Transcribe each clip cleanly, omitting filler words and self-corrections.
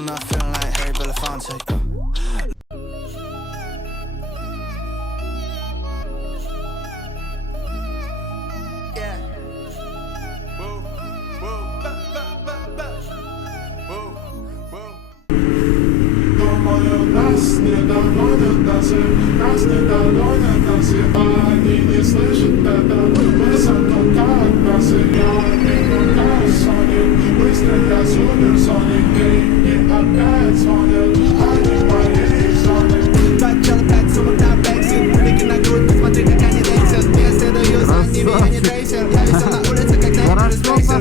I'm not feeling like Harry Belafonte. Yeah. Whoa, whoa, ba, ba, ba, ba. Whoa, whoa. Думаю, нас не догонят даже, нас не догонят даже, а они не слышат это высоко, как нас, и я не как Соник, быстро я суперсоник, деньги опять звонят, они в моей зоне. Два чела, 5 сумок на бэксе, ролики на грудь, посмотри, как они дэнсят. Я следую за ними, я не трейсер, я висел на улице, как Dangerous Racer.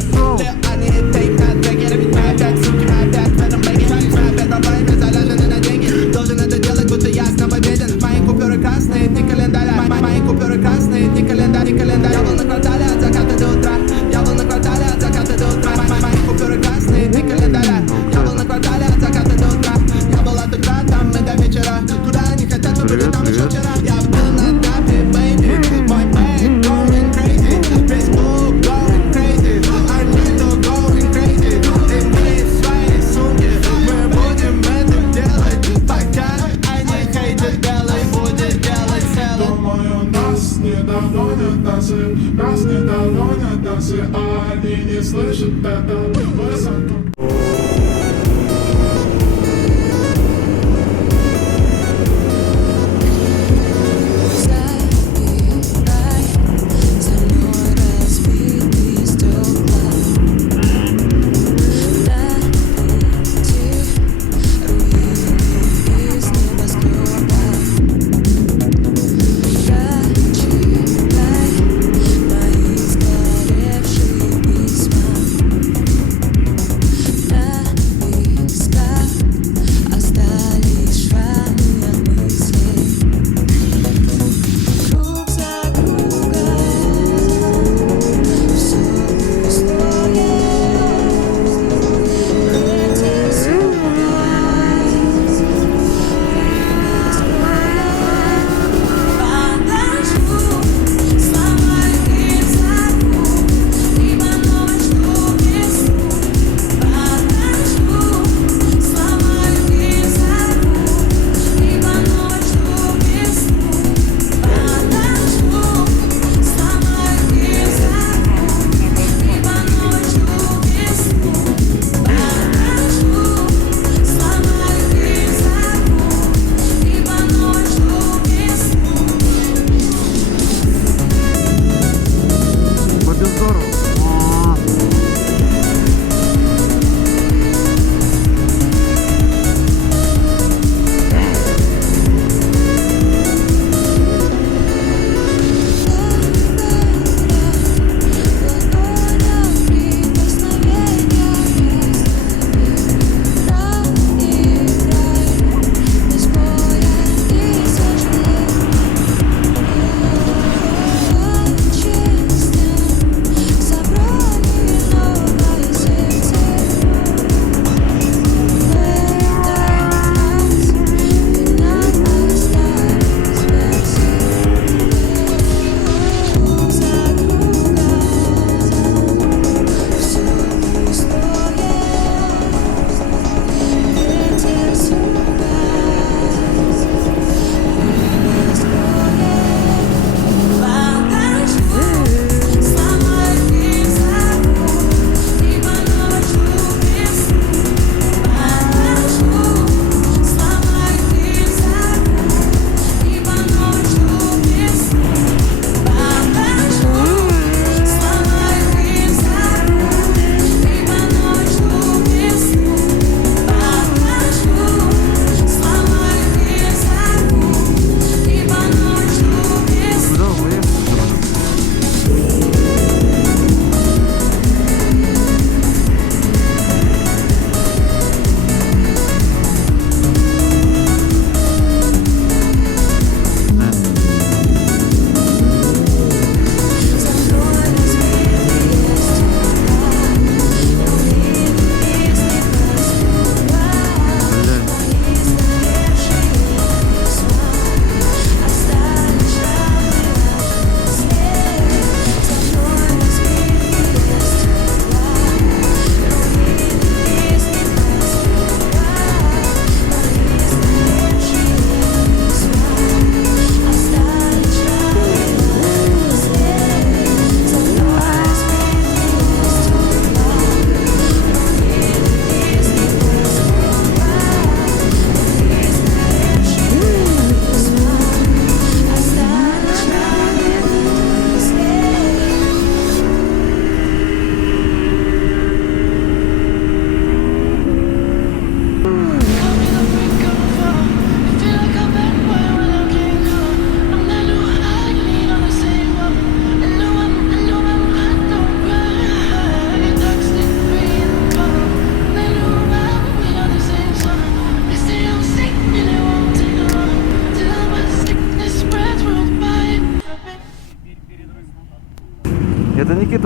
Они тейп на трекере, ведь мы опять суки, мы опять в этом бэге. Мы опять долбаемся, заряжены на деньги. Должен это делать, будто я снова беден. Мои купюры красные, дни календаря. Мои купюры красные, дни календаря. Я был на квартале от заката до утра. Я был на квартале от заката до утра. Мои купюры красные, дни календаря. Я был на квартале от заката до утра. Я был от утра, там и до вечера. Куда они хотят, мы были там еще вчера. Я был на тапе, baby. Мой бэк going crazy. Facebook going crazy. I need to going crazy. И мы в своей сумке. Мы будем это делать, пока они хейтят. Делай, будет делать целым. Думаю, нас не догонят даже, нас не догонят даже, а они не слышат это высоко.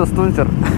что стунтер.